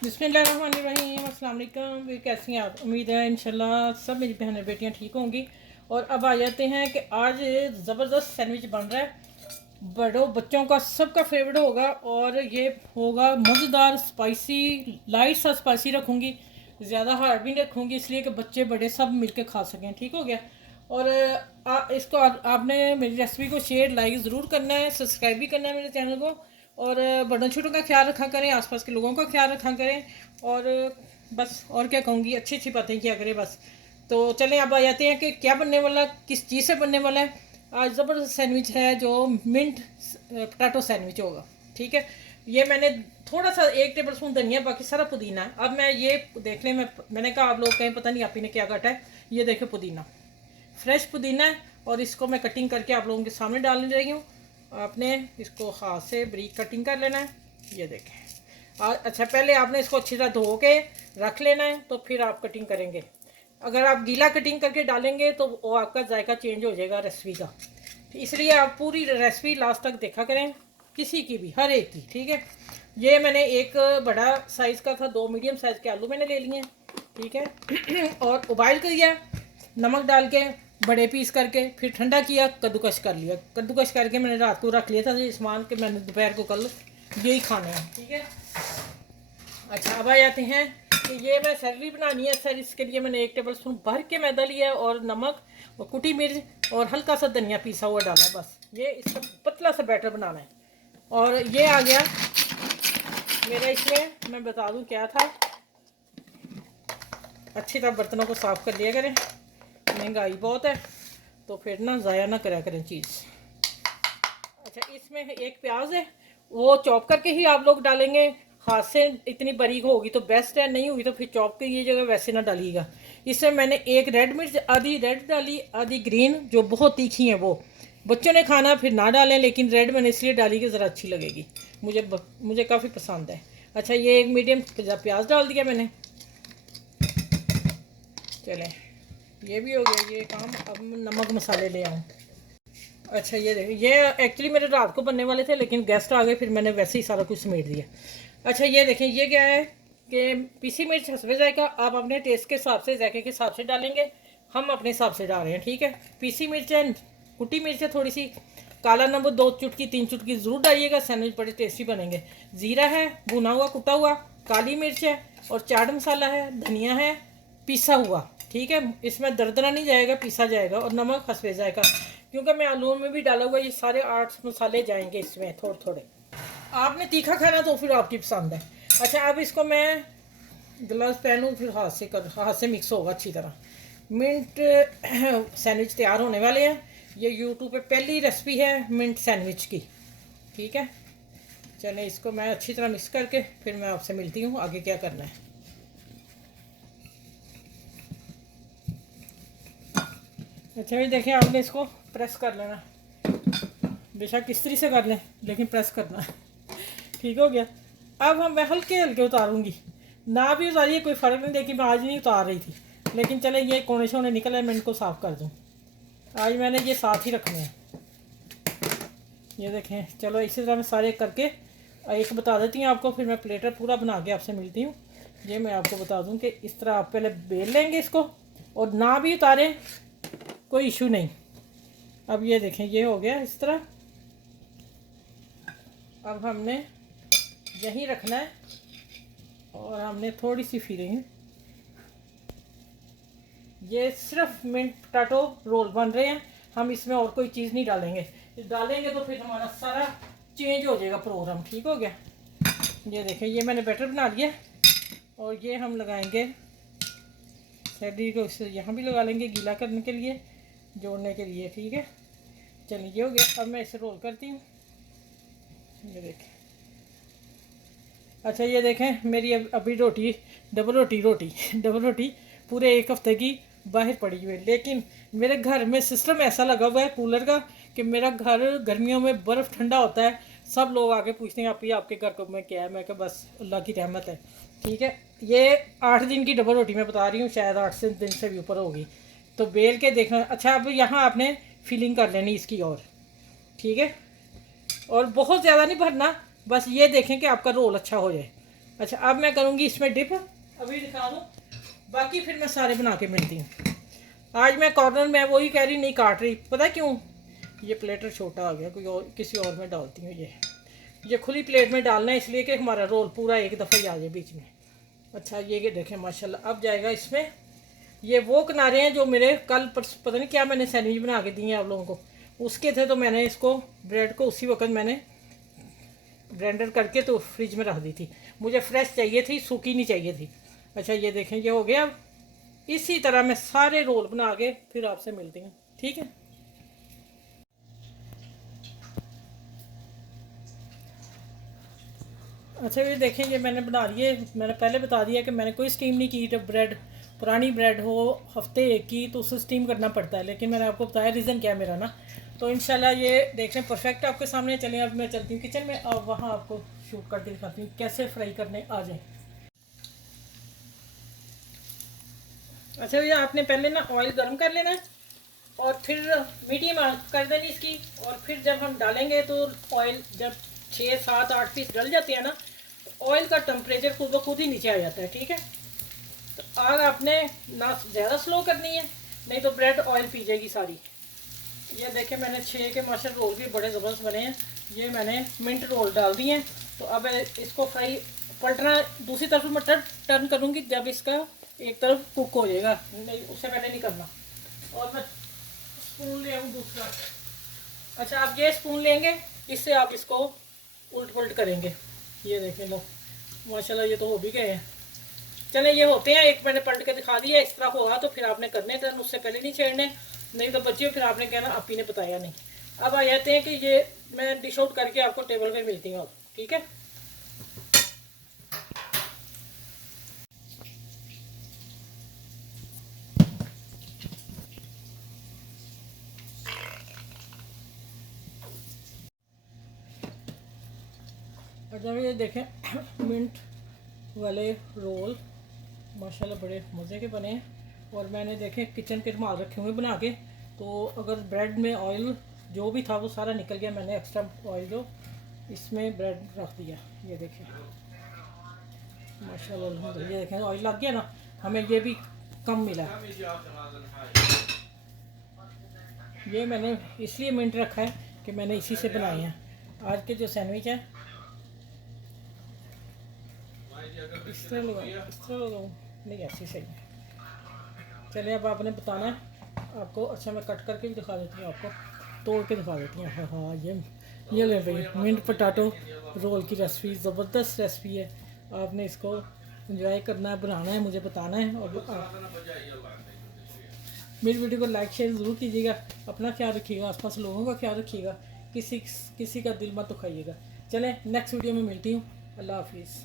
बिस्मिल्लाहिर्रहमानिर्रहीम अस्सलाम वालेकुम। वे कैसी हैं आप? उम्मीद है इंशाल्लाह सब मेरी बहनें बेटियां ठीक होंगी। और अब आ जाते हैं कि आज ज़बरदस्त सैंडविच बन रहा है, बड़ों बच्चों का सबका फेवरेट होगा। और ये होगा मज़ेदार स्पाइसी, लाइट सा स्पाइसी रखूँगी, ज़्यादा हार्ड भी नहीं रखूँगी, इसलिए कि बच्चे बड़े सब मिलके खा सकें। ठीक हो गया। और इसको आपने मेरी रेसिपी को शेयर लाइक ज़रूर करना है, सब्सक्राइब भी करना है मेरे चैनल को। और बड़ों छोटों का ख्याल रखा करें, आसपास के लोगों का ख्याल रखा करें। और बस और क्या कहूँगी, अच्छी अच्छी बातें किया करें बस। तो चलें अब आ जाते हैं कि क्या बनने वाला, किस चीज़ से बनने वाला है। आज ज़बरदस्त सैंडविच है जो मिंट पोटैटो सैंडविच होगा। ठीक है। ये मैंने थोड़ा सा 1 टेबल स्पून धनिया, बाकी सारा पुदीना है। अब मैं ये देख लें, मैंने कहा आप लोग कहें पता नहीं आप ही ने क्या काटा है। ये देखें पुदीना, फ्रेश पुदीना है। और इसको मैं कटिंग करके आप लोगों के सामने डालने जा रही हूँ। आपने इसको हाथ से बारीक कटिंग कर लेना है। ये देखें। अच्छा, पहले आपने इसको अच्छी तरह धो के रख लेना है, तो फिर आप कटिंग करेंगे। अगर आप गीला कटिंग करके डालेंगे तो वो आपका जायका चेंज हो जाएगा रेसिपी का। इसलिए आप पूरी रेसिपी लास्ट तक देखा करें, किसी की भी, हर एक की। ठीक है। ये मैंने एक बड़ा साइज़ का था, 2 मीडियम साइज़ के आलू मैंने ले लिए हैं। ठीक है। और उबाइल किया नमक डाल के, बड़े पीस करके, फिर ठंडा किया, कद्दूकश कर लिया। कद्दूकश करके मैंने रात को रख लिया था ये सामान के, मैंने दोपहर को कल यही खाने हैं। ठीक है। अच्छा, अब आ जाते हैं कि ये मैं सैलरी बनानी है। सर इसके लिए मैंने 1 टेबल स्पून भर के मैदा लिया, और नमक और कुटी मिर्च और हल्का सा धनिया पीसा हुआ डाला। बस ये इसका पतला सा बैटर बनाना है। और ये आ गया मेरा, इसमें मैं बता दूं क्या था। अच्छी तरह बर्तनों को साफ़ कर लिया करें, महंगाई बहुत है तो फिर ना ज़ाया ना करा करें चीज़। अच्छा, इसमें एक प्याज है, वो चॉप करके ही आप लोग डालेंगे। हाथ से इतनी बारीक होगी तो बेस्ट है, नहीं होगी तो फिर चॉप की ये जगह वैसे ना डालिएगा। इसमें मैंने एक रेड मिर्च, आधी रेड डाली, आधी ग्रीन, जो बहुत तीखी है वो बच्चों ने खाना फिर ना डालें, लेकिन रेड मैंने इसलिए डाली कि ज़रा अच्छी लगेगी। मुझे काफ़ी पसंद है। अच्छा, ये एक मीडियम प्याज डाल दिया मैंने। चलें, ये भी हो गया ये काम। अब नमक मसाले ले आऊँ। अच्छा, ये देखिए, ये एक्चुअली मेरे रात को बनने वाले थे, लेकिन गेस्ट आ गए, फिर मैंने वैसे ही सारा कुछ समेट दिया। अच्छा, ये देखें, ये क्या है कि पीसी मिर्च हसबे जायका, आप अपने टेस्ट के हिसाब से, जायके के हिसाब से डालेंगे। हम अपने हिसाब से डाल रहे हैं। ठीक है। पीसी मिर्च है, कुटी मिर्च है थोड़ी सी, काला नमक 2 चुटकी 3 चुटकी ज़रूर डालिएगा, सैंडविच बड़े टेस्टी बनेंगे। ज़ीरा है भुना हुआ कुटा हुआ, काली मिर्च है, और चाट मसाला है, धनिया है पीसा हुआ। ठीक है। इसमें दरदरा नहीं जाएगा, पीसा जाएगा। और नमक हसबे जायका, क्योंकि मैं आलू में भी डाला हुआ, ये सारे 8 मसाले जाएंगे इसमें थोड़े थोड़े। आपने तीखा खाना तो फिर आपकी पसंद है। अच्छा, अब इसको मैं ग्लव्स पहनूँ, फिर हाथ से मिक्स होगा अच्छी तरह। मिंट सैंडविच तैयार होने वाले हैं। ये यूट्यूब पे पहली रेसिपी है मिंट सैंडविच की। ठीक है। चलें, इसको मैं अच्छी तरह मिक्स करके फिर मैं आपसे मिलती हूँ आगे क्या करना है। अच्छा, ये देखें, आपने इसको प्रेस कर लेना, बेशक इस्त्री से कर लें, लेकिन प्रेस करना। ठीक हो गया। अब मैं हल्के हल्के उतारूंगी, ना भी उतारिए कोई फ़र्क नहीं, लेकिन मैं आज नहीं उतार रही थी। लेकिन चले, ये कोने शोने निकल है, मैं इनको साफ़ कर दूँ। आज मैंने ये साथ ही रखने हैं। ये देखें। चलो, इसी तरह मैं सारे करके एक बता देती हूँ आपको, फिर मैं प्लेटर पूरा बना के आपसे मिलती हूँ। ये मैं आपको बता दूँ कि इस तरह आप पहले बेल लेंगे इसको, और ना भी उतारें कोई इशू नहीं। अब ये देखें, ये हो गया इस तरह। अब हमने यहीं रखना है, और हमने थोड़ी सी फिलिंग, ये सिर्फ मिंट पोटैटो रोल बन रहे हैं, हम इसमें और कोई चीज़ नहीं डालेंगे। डालेंगे तो फिर हमारा सारा चेंज हो जाएगा प्रोग्राम। ठीक हो गया। ये देखें, ये मैंने बैटर बना लिया, और ये हम लगाएंगे सैलरी को, इससे यहाँ भी लगा लेंगे गीला करने के लिए, जोड़ने के लिए। ठीक है। चलिए, ये हो गया। अब मैं इसे रोल करती हूँ। ये देखें। अच्छा, ये देखें, मेरी अभी डबल रोटी पूरे 1 हफ्ते की बाहर पड़ी हुई है। लेकिन मेरे घर में सिस्टम ऐसा लगा हुआ है कूलर का कि मेरा घर गर्मियों में बर्फ़ ठंडा होता है। सब लोग आके पूछते हैं आप ही आपके घर को में क्या है, मैं क्या, बस अल्लाह की रहमत है। ठीक है। ये 8 दिन की डबल रोटी मैं बता रही हूँ, शायद 8 दिन से भी ऊपर होगी। तो बेल के देखना। अच्छा, अब यहाँ आपने फिलिंग कर लेनी इसकी। और ठीक है। और बहुत ज़्यादा नहीं भरना, बस ये देखें कि आपका रोल अच्छा हो जाए। अच्छा अब मैं करूँगी इसमें डिप, अभी दिखा दूँ, बाकी फिर मैं सारे बना के मिलती हूँ। आज मैं कॉर्नर में वही कह रही नहीं काट रही, पता क्यों, ये प्लेटर छोटा आ गया, कोई और किसी और में डालती हूँ। ये खुली प्लेट में डालना है इसलिए कि हमारा रोल पूरा एक दफ़ा ही आ जाए बीच में। अच्छा ये देखें माशाल्लाह अब जाएगा इसमें। ये वो किनारे हैं जो मेरे कल पता नहीं क्या मैंने सैंडविच बना के दिए हैं आप लोगों को, उसके थे, तो मैंने इसको ब्रेड को उसी वक्त मैंने ब्लेंडर करके तो फ्रिज में रख दी थी। मुझे फ्रेश चाहिए थी, सूखी नहीं चाहिए थी। अच्छा ये देखें ये हो गया। इसी तरह मैं सारे रोल बना के फिर आपसे मिलती हूँ, ठीक है। अच्छा ये देखें ये मैंने बना लिए, मैंने पहले बता दिया कि मैंने कोई स्टीम नहीं की। जब ब्रेड पुरानी ब्रेड हो हफ्ते एक की तो उसे स्टीम करना पड़ता है, लेकिन मैंने आपको बताया रीज़न क्या है मेरा ना। तो इंशाल्लाह ये देखें परफेक्ट आपके सामने। चलें अब मैं चलती हूँ किचन में, अब वहाँ आपको शूट करके दिखाती हूँ कैसे फ्राई करने आ जाए। अच्छा भैया आपने पहले ना ऑयल गर्म कर लेना है और फिर मीडियम कर देनी इसकी, और फिर जब हम डालेंगे तो ऑयल जब 6 7 8 पीस डल जाते हैं ना, तो ऑयल का टेम्परेचर खुद ब खुद ही नीचे आ जाता है, ठीक है। तो आग आपने ना ज़्यादा स्लो करनी है, नहीं तो ब्रेड ऑयल पी जाएगी सारी। ये देखें मैंने 6 के माशा रोल भी बड़े ज़बरदस्त बने हैं। ये मैंने मिंट रोल डाल दिए हैं। तो अब इसको फ्राई पलटना दूसरी तरफ मैं टर्न करूँगी जब इसका एक तरफ कुक हो जाएगा, नहीं उससे पहले नहीं करना। और मैं स्पून ले आऊँ दूसरा। अच्छा आप ये स्पून लेंगे, इससे आप इसको उल्ट पुलट करेंगे। ये देखें लो माशाल्लाह ये तो हो भी गए हैं। चले ये होते हैं, एक मैंने पलट के दिखा दिया। इस तरह होगा तो फिर आपने करने टर्न, उससे पहले नहीं छेड़ने, नहीं तो बच्चियों फिर आपने कहना आप ही ने बताया नहीं। अब आ जाते हैं कि ये मैं डिश आउट करके आपको टेबल पे मिलती हूँ अब, ठीक है। और जब ये देखें मिंट वाले रोल माशाल्लाह बड़े मज़े के बने हैं। और मैंने देखे किचन के रुमाल रखे हुए बना के, तो अगर ब्रेड में ऑयल जो भी था वो सारा निकल गया। मैंने एक्स्ट्रा ऑयल जो इसमें ब्रेड रख दिया। ये देखें माशाल्लाह अल्हम्दुलिल्लाह, ये देखें ऑयल लग गया ना, हमें ये भी कम मिला। ये मैंने इसलिए मिनट रखा है कि मैंने इसी से बनाए हैं आज के जो सैंडविच है। इस तरह लगाऊँ, नहीं ऐसे सही है। चलिए अब आपने बताना है आपको। अच्छा मैं कट करके भी दिखा देती हूँ आपको, तोड़ के दिखा देती हूँ। हाँ हाँ ये ले भाई मिंट पोटैटो रोल की रेसिपी, ज़बरदस्त रेसिपी है। आपने इसको एंजॉय करना है, बनाना है, मुझे बताना है। और मेरी वीडियो को लाइक शेयर ज़रूर कीजिएगा। अपना ख्याल रखिएगा, आसपास लोगों का ख्याल रखिएगा, किसी का दिल मत दुखाइएगा। चलें नेक्स्ट वीडियो में मिलती हूँ। अल्लाह हाफिज़।